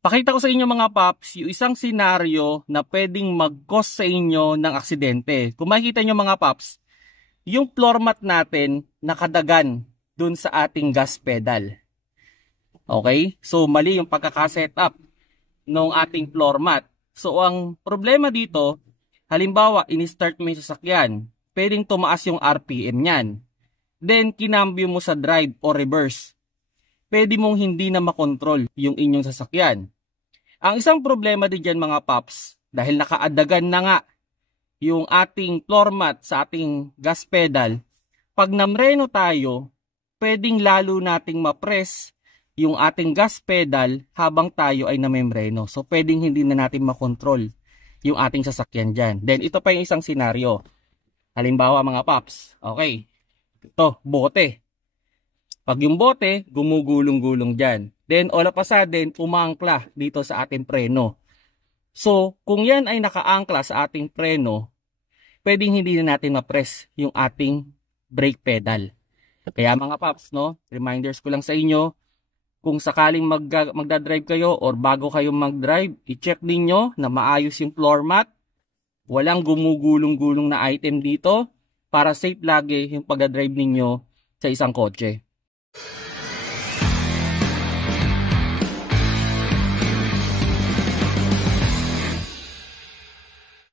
Pakita ko sa inyo mga paps, yung isang senaryo na pwedeng mag-cause sa inyo ng aksidente. Kung makikita nyo mga paps, yung floor mat natin nakadagan dun sa ating gas pedal. Okay? So mali yung pagkakasetup ng ating floor mat. So ang problema dito, halimbawa ini-start mo yung sasakyan, pwedeng tumaas yung RPM niyan. Then kinambyo mo sa drive o reverse. Pwede mong hindi na makontrol yung inyong sasakyan. Ang isang problema din dyan mga paps, dahil nakaadagan na nga yung ating floor mat sa ating gas pedal, pag namreno tayo, pwedeng lalo nating ma-press yung ating gas pedal habang tayo ay namemreno. So pwedeng hindi na natin makontrol yung ating sasakyan dyan. Then ito pa yung isang senaryo. Halimbawa mga paps, okay, ito, bote. Pag yung bote, gumugulong-gulong dyan. Then all of a sudden, umangkla dito sa ating preno. So, kung yan ay nakaangkla sa ating preno, pwedeng hindi na natin ma-press yung ating brake pedal. Kaya mga paps, no, reminders ko lang sa inyo, kung sakaling magdadrive kayo or bago kayo magdrive, i-check ninyo na maayos yung floor mat. Walang gumugulong-gulong na item dito para safe lagi yung pagdadrive ninyo sa isang kotse.